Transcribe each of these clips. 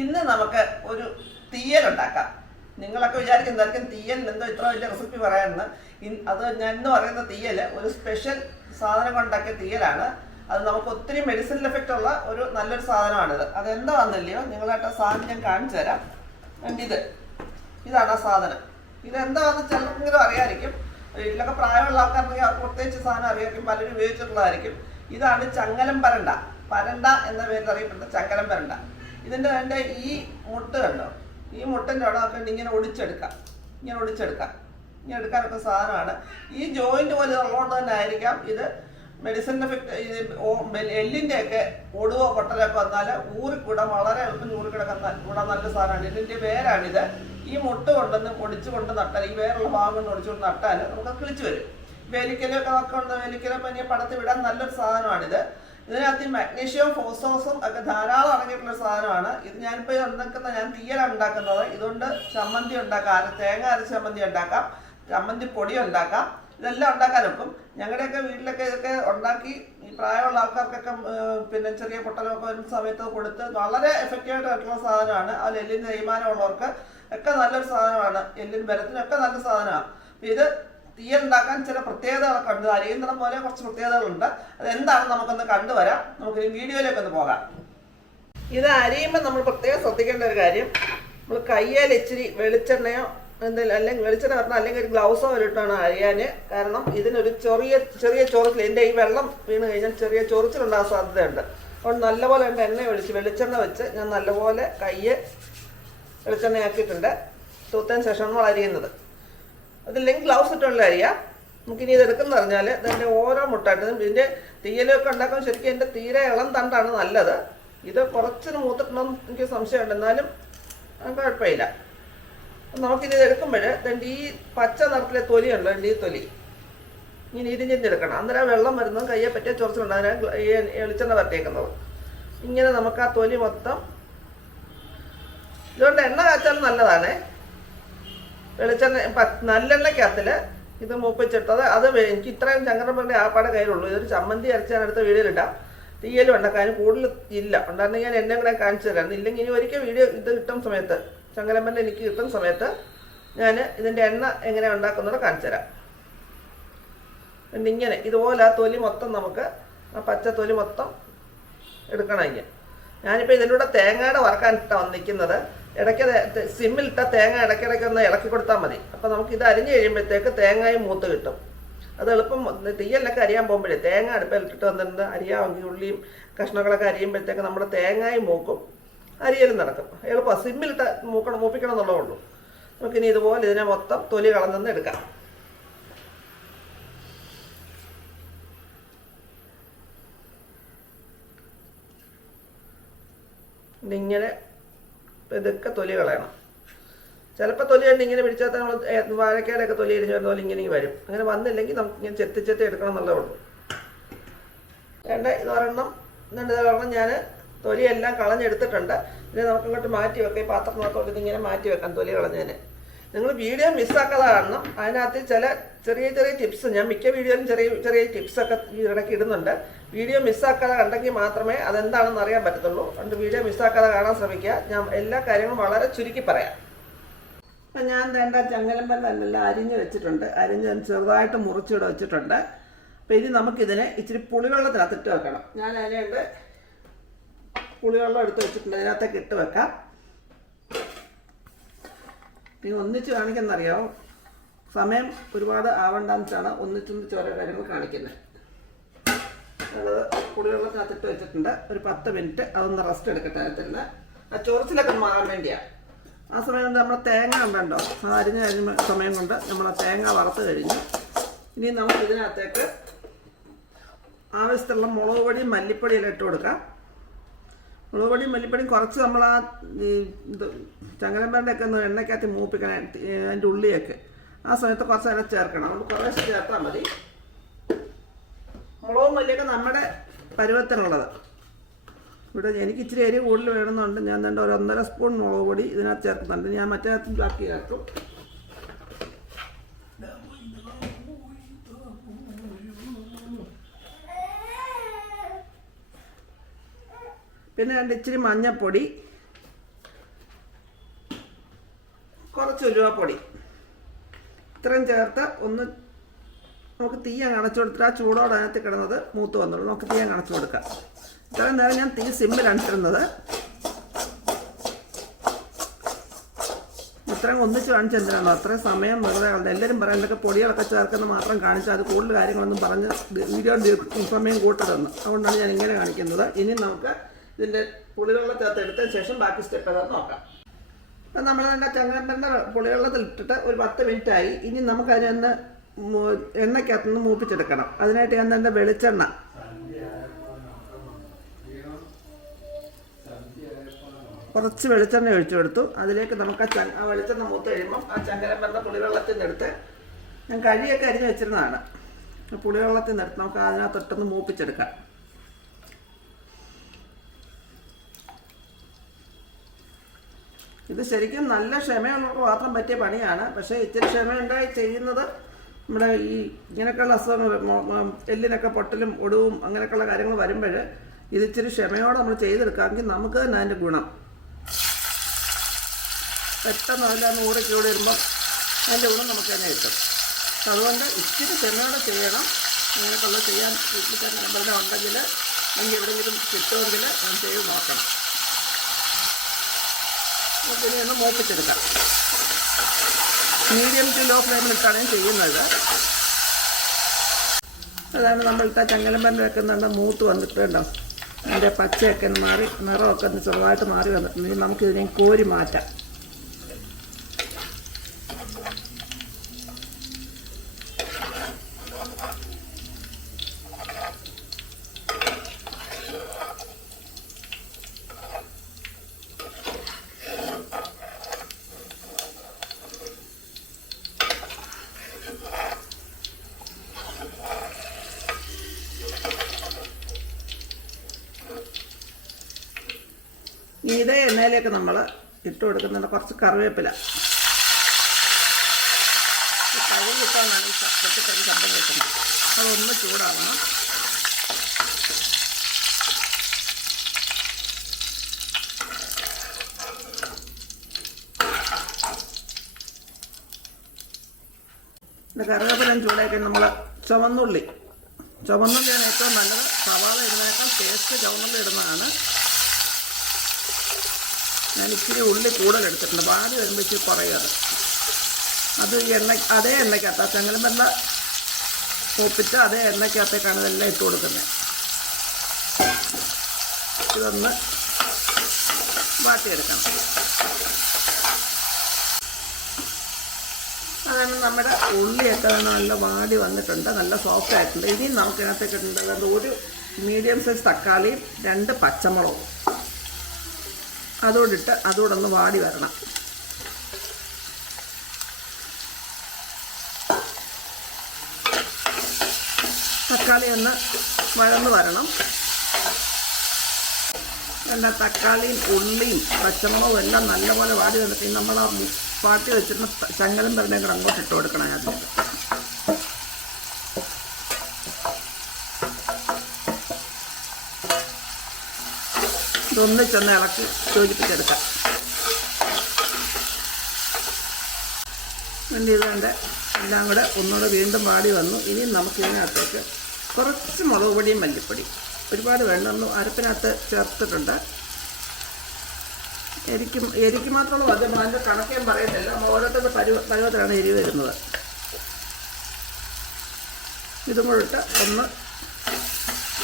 ഇന്ന് നമുക്ക് ഒരു തീയൽ ഉണ്ടാക്കാം. നിങ്ങളൊക്കെ വിചാരിക്കുന്നതായിരിക്കും തീയലിന് എന്തോ ഇത്ര വലിയ റെസിപ്പി പറയാമെന്ന്. അത് ഞാൻ ഇന്ന് പറയുന്ന തീയൽ ഒരു സ്പെഷ്യൽ സാധനം കൊണ്ടുണ്ടാക്കിയ തീയലാണ്. അത് നമുക്ക് ഒത്തിരി മെഡിസിനൽ എഫക്റ്റ് ഉള്ള ഒരു നല്ലൊരു സാധനമാണിത്. അതെന്താണെന്നില്ലയോ നിങ്ങളായിട്ട് ആ സാധനം ഞാൻ കാണിച്ചു തരാം. ഇതാണ് ആ സാധനം. ഇതെന്താണെന്ന് ചിലർക്കെങ്കിലും അറിയാമായിരിക്കും. വീട്ടിലൊക്കെ പ്രായമുള്ള ആൾക്കാർക്ക് പ്രത്യേകിച്ച് സാധനം അറിയാമായിരിക്കും, പലരും ഉപയോഗിച്ചിട്ടുള്ളതായിരിക്കും. ഇതാണ് ചങ്ങലം പരണ്ട. പരണ്ട എന്ന പേരിൽ അറിയപ്പെടുന്ന ചങ്ങലം പരണ്ട. ഇതിൻ്റെ ഈ മുട്ട കണ്ടോ, ഈ മുട്ടൻ്റെ അവിടെ ഒക്കെ ഇങ്ങനെ ഒടിച്ചെടുക്കാം. ഇങ്ങനെ എടുക്കാനൊക്കെ സാധനമാണ്. ഈ ജോയിൻറ്റ് പോലെ ഉള്ളതുകൊണ്ട് തന്നെ ആയിരിക്കാം ഇത് മെഡിസിൻ എഫക്റ്റ്. എല്ലിൻ്റെയൊക്കെ ഒടുവോ പൊട്ടലൊക്കെ വന്നാൽ ഊറിക്കൂടാൻ വളരെ എളുപ്പം കൂടാൻ നല്ല സാധനമാണ്. ഇതിൻ്റെ വേരാണിത്. ഈ മുട്ട കൊണ്ടൊന്ന് കൊണ്ട് നട്ടാൽ, ഈ വേറുള്ള ഭാഗം കൊണ്ട് ഒടിച്ചുകൊണ്ട് നട്ടാൽ നമുക്ക് കിളിച്ച് വരും. വേലിക്കലൊക്കെ കൊണ്ട് വേലിക്കല പനിയെ പടത്തി വിടാൻ നല്ലൊരു സാധനമാണിത്. ഇതിനകത്ത് മാഗ്നീഷ്യവും ഫോസ്ഫറസും ഒക്കെ ധാരാളം അടങ്ങിയിട്ടുള്ള സാധനമാണ്. ഇത് ഞാനിപ്പോൾ ഞാൻ തീയലാണ് ഉണ്ടാക്കുന്നത്. ഇതുകൊണ്ട് ചമ്മന്തി ഉണ്ടാക്കാം, തേങ്ങ അരച്ച ചമ്മന്തി ഉണ്ടാക്കാം, ചമ്മന്തി പൊടി ഉണ്ടാക്കാം. ഇതെല്ലാം ഉണ്ടാക്കാനൊക്കും. ഞങ്ങളുടെയൊക്കെ വീട്ടിലൊക്കെ ഇതൊക്കെ ഉണ്ടാക്കി ഈ പ്രായമുള്ള ആൾക്കാർക്കൊക്കെ പിന്നെ ചെറിയ പൊട്ടലൊക്കെ വരുന്ന സമയത്ത് കൊടുത്ത് വളരെ എഫക്റ്റീവായിട്ടുള്ള സാധനമാണ്. അതിൽ എല്ലിന് തേയ്മാനമുള്ളവർക്ക് ഒക്കെ നല്ലൊരു സാധനമാണ്. എല്ലിന് ബലത്തിനൊക്കെ നല്ല സാധനമാണ്. ഇത് തീയൽ ഉണ്ടാക്കാൻ ചില പ്രത്യേകതകളൊക്കെ ഉണ്ട്. അരിയുന്നിടം പോലെ കുറച്ച് പ്രത്യേകതകളുണ്ട്. അതെന്താണെന്ന് നമുക്കൊന്ന് കണ്ടുവരാം. നമുക്ക് ഈ വീഡിയോയിലേക്ക് ഒന്ന് പോകാം. ഇത് അരിയുമ്പോൾ നമ്മൾ പ്രത്യേകം ശ്രദ്ധിക്കേണ്ട ഒരു കാര്യം, നമ്മൾ കയ്യിൽ ഇച്ചിരി വെളിച്ചെണ്ണയോ എന്തെങ്കിലും, അല്ലെങ്കിൽ വെളിച്ചെണ്ണ പറഞ്ഞാൽ അല്ലെങ്കിൽ ഒരു ഗ്ലൗസോ വരിട്ടാണ് അരിയാൻ. കാരണം ഇതിനൊരു ചെറിയ ചൊറിച്ചിൽ, എൻ്റെ ഈ വെള്ളം വീണ് കഴിഞ്ഞാൽ ചെറിയ ചൊറിച്ചിലുണ്ടാകാൻ സാധ്യതയുണ്ട്. അതുകൊണ്ട് നല്ലപോലെ എൻ്റെ എണ്ണ വെളിച്ചെണ്ണ വെച്ച് ഞാൻ നല്ലപോലെ കയ്യെ വെളിച്ചെണ്ണയാക്കിയിട്ടുണ്ട്. തൂത്തതിന് ശേഷം നമ്മൾ അരിയുന്നത്. അതില്ലെങ്കിൽ ഗ്ലൗസ് ഇട്ടുള്ള അരിയാം. നമുക്കിനി ഇതെടുക്കുന്ന പറഞ്ഞാൽ ഇതിൻ്റെ ഓരോ മുട്ടായിട്ടും ഇതിൻ്റെ തീയലൊക്കെ ഉണ്ടാക്കാൻ ശരിക്കും എൻ്റെ തീരെ ഇളം തണ്ടാണ് നല്ലത്. ഇത് കുറച്ചിന് മൂത്തിട്ടുണ്ടെന്ന് എനിക്ക് സംശയമുണ്ട്, എന്നാലും കുഴപ്പമില്ല. നമുക്കിത് എടുക്കുമ്പോൾ ഇതിൻ്റെ ഈ പച്ച നിറത്തിലെ തൊലിയുണ്ടോ, എൻ്റെ ഈ തൊലി ഇങ്ങനെ ഇരിഞ്ഞെടുക്കണം. അന്നേരം വെള്ളം വരുന്നത് കയ്യെ പറ്റിയ ചൊറിച്ചിലുണ്ട്. അതിനാണ് ഈ വെളിച്ചെണ്ണ വരട്ടേക്കുന്നത്. ഇങ്ങനെ നമുക്ക് ആ തൊലി മൊത്തം, ഇതുകൊണ്ട് എണ്ണ കാച്ചാലും നല്ലതാണ്. വെളിച്ചെണ്ണ നല്ലെണ്ണയ്ക്കകത്തിൽ ഇത് മൂപ്പിച്ചിട്ടത് അത് എനിക്ക് ഇത്രയും ചങ്ങരപ്പൻ്റെ ആപ്പാടെ കയ്യിലുള്ളൂ. ഇതൊരു ചമ്മന്തി അരച്ചാനെടുത്ത വീഡിയോയിലിട്ടാം. തീയലും ഉണ്ടാക്കാനും കൂടുതൽ ഇല്ല. ഉണ്ടായിരുന്നെങ്കിൽ ഞാൻ എന്നെ കൂടെ കാണിച്ചു തരാം. ഇല്ലെങ്കിൽ ഇനി ഒരിക്കൽ വീഡിയോ ഇത് കിട്ടുന്ന സമയത്ത്, ചങ്ങലമ്പൻ്റെ എനിക്ക് കിട്ടുന്ന സമയത്ത് ഞാൻ ഇതിൻ്റെ എണ്ണ എങ്ങനെ ഉണ്ടാക്കുന്നത് കാണിച്ചു തരാം. ഇങ്ങനെ ഇതുപോലെ ആ തൊലി മൊത്തം നമുക്ക് ആ പച്ച തൊലി മൊത്തം എടുക്കണമെങ്കിൽ, ഞാനിപ്പോൾ ഇതിലൂടെ തേങ്ങയുടെ വറക്കാനിട്ടാണ് വന്നിരിക്കുന്നത്. ഇടയ്ക്ക് സിമ്മിലിട്ട തേങ്ങ ഇടയ്ക്കിടയ്ക്ക് ഒന്ന് ഇളക്കി കൊടുത്താൽ മതി. അപ്പോൾ നമുക്ക് ഇത് അരിഞ്ഞ് കഴിയുമ്പോഴത്തേക്ക് തേങ്ങയും മൂത്ത് കിട്ടും. അത് എളുപ്പം. തീയലിനൊക്കെ അരിയാൻ പോകുമ്പോഴേ തേങ്ങ അടുപ്പിലിട്ടിട്ട് വന്നിട്ട് അരിയാമെങ്കിൽ ഉള്ളിയും കഷ്ണങ്ങളൊക്കെ അരിയുമ്പോഴത്തേക്ക് നമ്മുടെ തേങ്ങയും മൂക്കും അരിയലും നടക്കും. എളുപ്പം സിമ്മിലിട്ട് മൂപ്പിക്കണം എന്നുള്ളതേ ഉള്ളൂ. നമുക്കിനി ഇതുപോലെ ഇതിനെ മൊത്തം തൊലി കളഞ്ഞൊന്ന് എടുക്കാം. ഇങ്ങനെ ഇതൊക്കെ തൊലി കളയണം. ചിലപ്പോൾ തൊലി കണ്ട് ഇങ്ങനെ പിടിച്ചാൽ നമ്മൾ വാഴക്കാരൊക്കെ തൊലി എരിഞ്ഞ് വരുന്ന പോലെ ഇങ്ങനെ വരും. അങ്ങനെ വന്നില്ലെങ്കിൽ നമുക്ക് ഇങ്ങനെ ചെത്തി എടുക്കണം എന്നുള്ളതേ ഉള്ളൂ. വേണ്ട ഇതൊരെണ്ണം ഞാൻ തൊലിയെല്ലാം കളഞ്ഞെടുത്തിട്ടുണ്ട്. ഇതിനെ നമുക്കിങ്ങോട്ട് മാറ്റി വെക്കാം. ഈ പാത്രത്തിനകത്തോട്ട് ഇതിങ്ങനെ മാറ്റി വെക്കാം തൊലി കളഞ്ഞതിന്. നിങ്ങൾ വീഡിയോ മിസ്സാക്കാതെ കാണണം. അതിനകത്ത് ചില ചെറിയ ടിപ്സ്, ഞാൻ മിക്ക വീഡിയോയിലും ചെറിയ ടിപ്സൊക്കെ ഇടയ്ക്ക് ഇടുന്നുണ്ട്. വീഡിയോ മിസ്സാക്കാതെ കണ്ടെങ്കിൽ മാത്രമേ അതെന്താണെന്ന് അറിയാൻ പറ്റത്തുള്ളൂ. അതുകൊണ്ട് വീഡിയോ മിസ്സാക്കാതെ കാണാൻ ശ്രമിക്കുക. ഞാൻ എല്ലാ കാര്യങ്ങളും വളരെ ചുരുക്കി പറയാം. അപ്പം ഞാൻ വേണ്ട ചങ്ങലമ്പെല്ലാം അരിഞ്ഞ് വെച്ചിട്ടുണ്ട്. അരിഞ്ഞ് ചെറുതായിട്ട് മുറിച്ചിട വെച്ചിട്ടുണ്ട്. അപ്പോൾ ഇനി നമുക്കിതിനെ ഇച്ചിരി പുളിവെള്ളത്തിനകത്ത് ഇട്ട് വെക്കണം. ഞാൻ അതിനുണ്ട് പുളിവെള്ളം എടുത്ത് വെച്ചിട്ടുണ്ട്. അതിനകത്തേക്ക് ഇട്ട് വെക്കാം. നിങ്ങൾ ഒന്നിച്ച് കാണിക്കുന്നറിയാമോ, സമയം ഒരുപാട് ആവണ്ടെന്ന് വെച്ചാണ് ഒന്നിച്ചൊന്നിച്ച് ഓരോ കാര്യങ്ങൾ കാണിക്കുന്നത്. അത് പുളിവെള്ളത്തിനകത്തിട്ട് വെച്ചിട്ടുണ്ട്. ഒരു 10 മിനിറ്റ് അതൊന്ന് റെസ്റ്റ് എടുക്കട്ടെ. അതിന് ആ ചൊറിച്ചിലൊക്കെ മാറാൻ വേണ്ടിയാണ്. ആ സമയം കൊണ്ട് നമ്മൾ തേങ്ങ ഉണ്ടോ, ആ അരിഞ്ഞ സമയം കൊണ്ട് നമ്മൾ തേങ്ങ വറുത്ത് കഴിഞ്ഞു. ഇനി നമുക്ക് ഇതിനകത്തേക്ക് ആവശ്യത്തിലുള്ള മുളക് പൊടിയും മല്ലിപ്പൊടിയെല്ലാം ഇട്ട് കൊടുക്കാം. മുളക് പൊടിയും മല്ലിപ്പൊടിയും കുറച്ച് നമ്മൾ ആ ഇത് ചങ്ങലമ്പേൻ്റെയൊക്കെ ഒന്ന് എണ്ണയ്ക്കകത്ത് മൂപ്പിക്കണം. അതിൻ്റെ ഉള്ളിയൊക്കെ ആ സമയത്ത് കുറച്ച് നേരം ചേർക്കണം. നമ്മൾ കുറേശ്ശെ ചേർത്താൽ മതി. മുളകും മല്ലിയൊക്കെ നമ്മുടെ പരുവത്തിനുള്ളത്. ഇവിടെ എനിക്ക് ഇച്ചിരി എരി കൂടുതൽ വേണമെന്നുണ്ട്. ഞാൻ തന്നെ ഒരു 1.5 സ്പൂൺ മുളക് പൊടി ഇതിനകത്ത് ചേർക്കുന്നുണ്ട്. ഞാൻ മറ്റേ ബാക്കി ചേർക്കും. പിന്നെ ഇച്ചിരി മഞ്ഞൾപ്പൊടി, കുറച്ച് ഉലുവപ്പൊടി ഇത്രയും ചേർത്ത് ഒന്ന് നമുക്ക് തീ അങ്ങ് അണച്ചു കൊടുത്തിട്ട് ആ ചൂടോടെ അതിനകത്ത് കിടന്നത് മൂത്ത് വന്നുള്ളൂ. നമുക്ക് തീ അങ്ങ് അണച്ചു കൊടുക്കാം. ഇത്രയും നേരം ഞാൻ തീ സിമ്മിലാണ് ഇട്ടിരുന്നത്. ഇത്രയും ഒന്നിച്ച് കാണിച്ച് എന്തിനാണോ അത്രയും സമയം വെറുതെ കളഞ്ഞത്. എല്ലാവരും പറയാം എന്തൊക്കെ പൊടികളൊക്കെ ചേർക്കുന്ന മാത്രം കാണിച്ചാൽ അത് കൂടുതൽ കാര്യങ്ങളൊന്നും പറഞ്ഞ് വീഡിയോ സമയം കൂട്ടരുതെന്ന്. അതുകൊണ്ടാണ് ഞാൻ ഇങ്ങനെ കാണിക്കുന്നത്. ഇനി നമുക്ക് ഇതിൻ്റെ പുളിവെള്ളത്തിനകത്ത് എടുത്തതിന് ശേഷം ബാക്കി സ്റ്റെപ്പ് ഏതാണെന്ന് നോക്കാം. അപ്പം നമ്മൾ വേണ്ട ചങ്ങലപ്പരണ്ട പുളിവെള്ളത്തിൽ ഇട്ടിട്ട് ഒരു 10 മിനിറ്റായി. ഇനി നമുക്കതിനൊന്ന് എണ്ണയ്ക്കകത്തുനിന്ന് മൂപ്പിച്ചെടുക്കണം. അതിനായിട്ട് ഞാൻ എൻ്റെ വെളിച്ചെണ്ണ കുറച്ച് വെളിച്ചെണ്ണ ഒഴിച്ചു കൊടുത്തു. അതിലേക്ക് നമുക്ക് ആ വെളിച്ചെണ്ണ മൂത്ത് കഴിയുമ്പം ആ ചങ്ങലപ്പരണ്ട പുളിവെള്ളത്തിൽ നിന്ന് എടുത്ത് ഞാൻ കഴിയൊക്കെ അരിഞ്ഞ് വെച്ചിരുന്നതാണ്. പുളിവെള്ളത്തിൽ നിന്ന് എടുത്ത് നമുക്ക് അതിനകത്തൊട്ടൊന്ന് മൂപ്പിച്ചെടുക്കാം. ഇത് ശരിക്കും നല്ല ക്ഷമയുള്ളവർക്ക് മാത്രം പറ്റിയ പണിയാണ്. പക്ഷേ ഇച്ചിരി ക്ഷമയുണ്ടായി ചെയ്യുന്നത് നമ്മുടെ ഈ ഇങ്ങനെയൊക്കെയുള്ള അസുഖങ്ങൾ എല്ലിനൊക്കെ പൊട്ടലും ഒടിവും അങ്ങനെയൊക്കെയുള്ള കാര്യങ്ങൾ വരുമ്പോൾ ഇത് ഇച്ചിരി ക്ഷമയോടെ നമ്മൾ ചെയ്തെടുക്കാമെങ്കിൽ നമുക്ക് തന്നെ അതിൻ്റെ ഗുണം. പെട്ടെന്ന് അതിലൊന്ന് ഊറൊക്കെ കൂടി വരുമ്പം അതിൻ്റെ ഗുണം നമുക്ക് തന്നെ കിട്ടും. അതുകൊണ്ട് ഇച്ചിരി ക്ഷമയോടെ ചെയ്യണം. ഇങ്ങനെയൊക്കെയുള്ള ചെയ്യാൻ നമ്മളുടെ ഉണ്ടെങ്കിൽ അല്ലെങ്കിൽ എവിടെയെങ്കിലും കിട്ടുമെങ്കിൽ ഞാൻ ചെയ്ത് നോക്കണം. പിന്നെ ഒന്ന് മൂപ്പിച്ചെടുക്കാം. മീഡിയം ടു ലോ ഫ്ലെയിമിലിട്ടാണ് ഞാൻ ചെയ്യുന്നത്. അതാണ് നമ്മളിട്ട് ചങ്ങലപ്പരണ്ട വെക്കുന്നുണ്ട്. മൂത്ത് വന്നിട്ടുണ്ടോ അതിൻ്റെ പച്ചയൊക്കെ ഒന്ന് മാറി നിറമൊക്കെ ഒന്ന് ചെറുതായിട്ട് മാറി വന്നിട്ടുണ്ട്. നമുക്കിതിനെ കോരി മാറ്റാം. ഇതേ എണ്ണയിലേക്ക് നമ്മൾ ഇട്ട് കൊടുക്കുന്നുണ്ട് കുറച്ച് കറിവേപ്പില. കഴുകിട്ടാണ് ഈ ചക്കത്തിക്കറി ശബ്ദം വെക്കുന്നത്. അതൊന്ന് ചൂടാവണം. കറിവേപ്പില ചൂടാക്കി നമ്മൾ ചുവന്നുള്ളിയാണ് ഏറ്റവും നല്ലത്. സവാള ഇടുന്നതിനേക്കാൾ ടേസ്റ്റ് ചുവന്നുള്ളി ഇടുന്നതാണ്. ഞാൻ ഇച്ചിരി ഉള്ളി കൂടുതൽ എടുത്തിട്ടുണ്ട്. വാടി വരുമ്പോൾ ഇച്ചിരി കുറയും. അത് അതേ എണ്ണയ്ക്കകത്ത് ചങ്ങലപ്പരണ്ട മൂപ്പിച്ച് അതേ എണ്ണയ്ക്കകത്തേക്കാണ് ഇതെല്ലാം ഇട്ട് കൊടുക്കുന്നത്. ഇതൊന്ന് വാട്ടിയെടുക്കണം. അതാണ് നമ്മുടെ ഉള്ളിയൊക്കെ നല്ല വാടി വന്നിട്ടുണ്ട്. നല്ല സോഫ്റ്റ് ആയിട്ടുണ്ട്. ഇനി നമുക്ക് ഇതിനകത്തേക്ക് ഇടേണ്ടത് ഒരു മീഡിയം സൈസ് തക്കാളിയും 2 പച്ചമുളകും അതോടിട്ട് അതോടൊന്ന് വാടി വരണം. തക്കാളി ഒന്ന് വഴന്ന് വരണം. പിന്നെ തക്കാളിയും ഉള്ളിയും പച്ചമുളകും എല്ലാം നല്ലപോലെ വാടി വന്നിട്ട് നമ്മൾ ആ വാട്ടി വെച്ചിരുന്ന ചങ്ങലപ്പരണ്ട കൂടെ അങ്ങോട്ട് ഇട്ട് കൊടുക്കണം. അതിന് ഇതൊന്നിച്ചൊന്ന് ഇളക്കി യോജിപ്പിച്ചെടുക്കാം. വേണ്ടി ഇതുകൊണ്ട് എല്ലാം കൂടെ ഒന്നുകൂടെ വീണ്ടും വാടി വന്നു. ഇനി നമുക്കിതിനകത്തേക്ക് കുറച്ച് മുളക് പൊടിയും മല്ലിപ്പൊടി, ഒരുപാട് വേണ്ട, ഒന്ന് അരപ്പിനകത്ത് ചേർത്തിട്ടുണ്ട്. എരിക്ക് മാത്രമുള്ള മദ്യം അതിൻ്റെ കണക്കേം പറയുന്നില്ല. ഓരോരുത്തരുടെ പരുവത്തിലാണ് എരി വരുന്നത്. ഇതും കൂടെ ഇട്ട് ഒന്ന്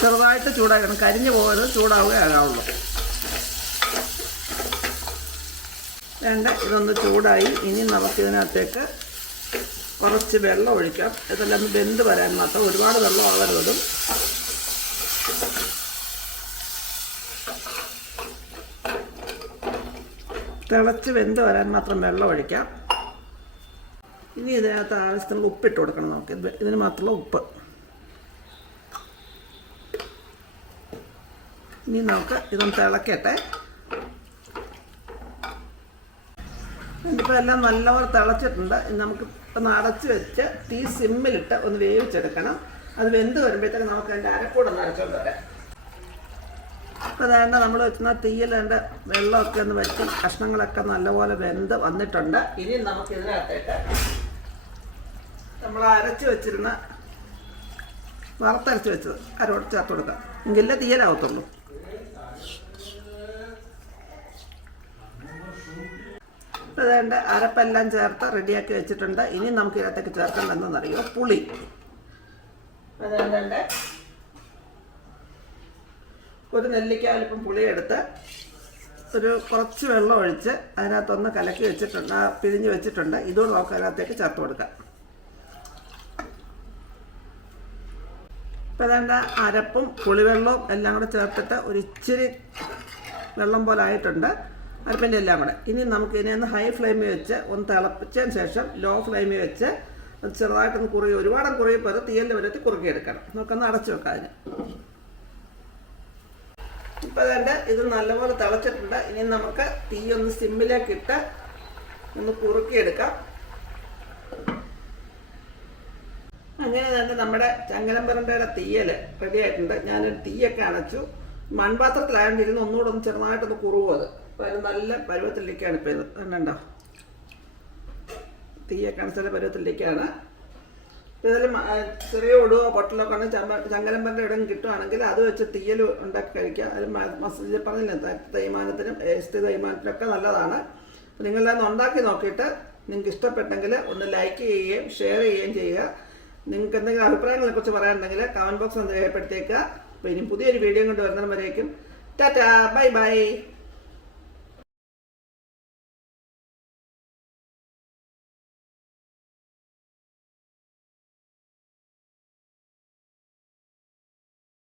ചെറുതായിട്ട് ചൂടാക്കണം. കരിഞ്ഞു പോകരുത്, ചൂടാവുകയാകാവുള്ളൂ. വേണ്ട, ഇതൊന്ന് ചൂടായി. ഇനി നമുക്കിതിനകത്തേക്ക് കുറച്ച് വെള്ളം ഒഴിക്കാം. ഇതെല്ലാം ഒന്ന് വെന്ത് വരാൻ മാത്രം, ഒരുപാട് വെള്ളം ആവരുതും. തിളച്ച് വെന്ത് വരാൻ മാത്രം വെള്ളം ഒഴിക്കാം. ഇനി ഇതിനകത്ത് ആവശ്യത്തിനുള്ള ഉപ്പിട്ട് കൊടുക്കണം. നമുക്ക് ഇതിന് മാത്രമുള്ള ഉപ്പ്. ഇനി നമുക്ക് ഇതൊന്ന് തിളക്കട്ടെ. ഇപ്പോൾ എല്ലാം നല്ലപോലെ തിളച്ചിട്ടുണ്ട്. നമുക്ക് ഒന്ന് അടച്ച് വെച്ച് തീ സിമ്മിലിട്ട് ഒന്ന് വേവിച്ചെടുക്കണം. അത് വെന്ത് വരുമ്പോഴത്തേക്ക് നമുക്ക് അതിൻ്റെ അരക്കൂടെ ഒന്ന് അരച്ചുകൊണ്ട് വരാം. അപ്പോൾ അതായത് നമ്മൾ വെക്കുന്ന തീയിൽ അതിൻ്റെ വെള്ളമൊക്കെ ഒന്ന് വറ്റി കഷ്ണങ്ങളൊക്കെ നല്ലപോലെ വെന്ത് വന്നിട്ടുണ്ട്. ഇനി നമുക്ക് ഇതിനകത്തേക്ക് നമ്മൾ അരച്ച് വെച്ചിരുന്ന വറുത്തരച്ച് വെച്ചത് അരോട് ചേർത്ത് കൊടുക്കാം. എങ്കിലേ തീയലാവത്തുള്ളൂ. അതുകൊണ്ട് അരപ്പെല്ലാം ചേർത്ത് റെഡിയാക്കി വെച്ചിട്ടുണ്ട്. ഇനി നമുക്ക് ഇതിനകത്തേക്ക് ചേർക്കേണ്ടതെന്നറിയോ, പുളി. അതുകൊണ്ട് ഒരു നെല്ലിക്ക അല്പം പുളിയെടുത്ത് ഒരു കുറച്ച് വെള്ളം ഒഴിച്ച് അതിനകത്തൊന്ന് കലക്കി വെച്ചിട്ടുണ്ട്, പിഴിഞ്ഞ് വെച്ചിട്ടുണ്ട്. ഇതും നമുക്ക് അതിനകത്തേക്ക് ചേർത്ത് കൊടുക്കാം. ഇപ്പം അതുകൊണ്ട് അരപ്പും പുളിവെള്ളവും എല്ലാം കൂടെ ചേർത്തിട്ട് ഒരു ഇച്ചിരി വെള്ളം പോലെ ആയിട്ടുണ്ട്, അരപ്പിൻ്റെ എല്ലാം കൂടെ. ഇനി നമുക്ക് ഇതിനെ ഒന്ന് ഹൈ ഫ്ലെയിമിൽ വെച്ച് ഒന്ന് തിളപ്പിച്ചതിന് ശേഷം ലോ ഫ്ലെയിമിൽ വെച്ച് ചെറുതായിട്ടൊന്ന് ഒരുപാട് കുറുകിയപ്പോൾ തീയലിൻ്റെ വരത്തിൽ കുറുക്കിയെടുക്കണം. നമുക്കൊന്ന് അടച്ചു വെക്കാം അതിന്. ഇപ്പം അതുകൊണ്ട് ഇത് നല്ലപോലെ തിളച്ചിട്ടുണ്ട്. ഇനി നമുക്ക് തീ ഒന്ന് സിമ്മിലേക്ക് ഇട്ട് ഒന്ന് കുറുക്കിയെടുക്കാം. അങ്ങനെ തന്നെ നമ്മുടെ ചങ്ങലം പരണ്ടയുടെ തീയൽ റെഡി ആയിട്ടുണ്ട്. ഞാനൊരു തീയൊക്കെ അണച്ചു. മൺപാത്രത്തിലായതുകൊണ്ട് ഇരുന്ന് ഒന്നുകൂടെ ഒന്ന് ചെറുതായിട്ടൊന്ന് കുറുവും അത്. അപ്പോൾ അതിന് നല്ല പരുവത്തിലേക്കാണ് ഇപ്പോൾ ഇത് കണ്ടോ, തീയൊക്കെ അണച്ചാൽ പരുവത്തിലേക്കാണ്. ഇതിൽ ചെറിയ ഒടുവോ പൊട്ടലോ കൊണ്ട് ചങ്ങലം പരണ്ട ഇടം കിട്ടുവാണെങ്കിൽ അത് വെച്ച് തീയൽ ഉണ്ടാക്കി കഴിക്കുക. അതിൽ മസാല പറഞ്ഞില്ല, തേയ്മാനത്തിനും തേയ്മാനത്തിനൊക്കെ നല്ലതാണ്. നിങ്ങളതൊന്ന് ഉണ്ടാക്കി നോക്കിയിട്ട് നിങ്ങൾക്ക് ഇഷ്ടപ്പെട്ടെങ്കിൽ ഒന്ന് ലൈക്ക് ചെയ്യുകയും ഷെയർ ചെയ്യുകയും ചെയ്യുക. നിങ്ങൾക്ക് എന്തെങ്കിലും അഭിപ്രായങ്ങളെക്കുറിച്ച് പറയാനുണ്ടെങ്കിൽ കമൻറ്റ് ബോക്സിൽ ഒന്ന് രേഖപ്പെടുത്തിയേക്കുക. അപ്പോൾ ഇനി പുതിയൊരു വീഡിയോ കൊണ്ട് വരുന്നവരേക്കും ടാറ്റാ, ബൈ ബൈ.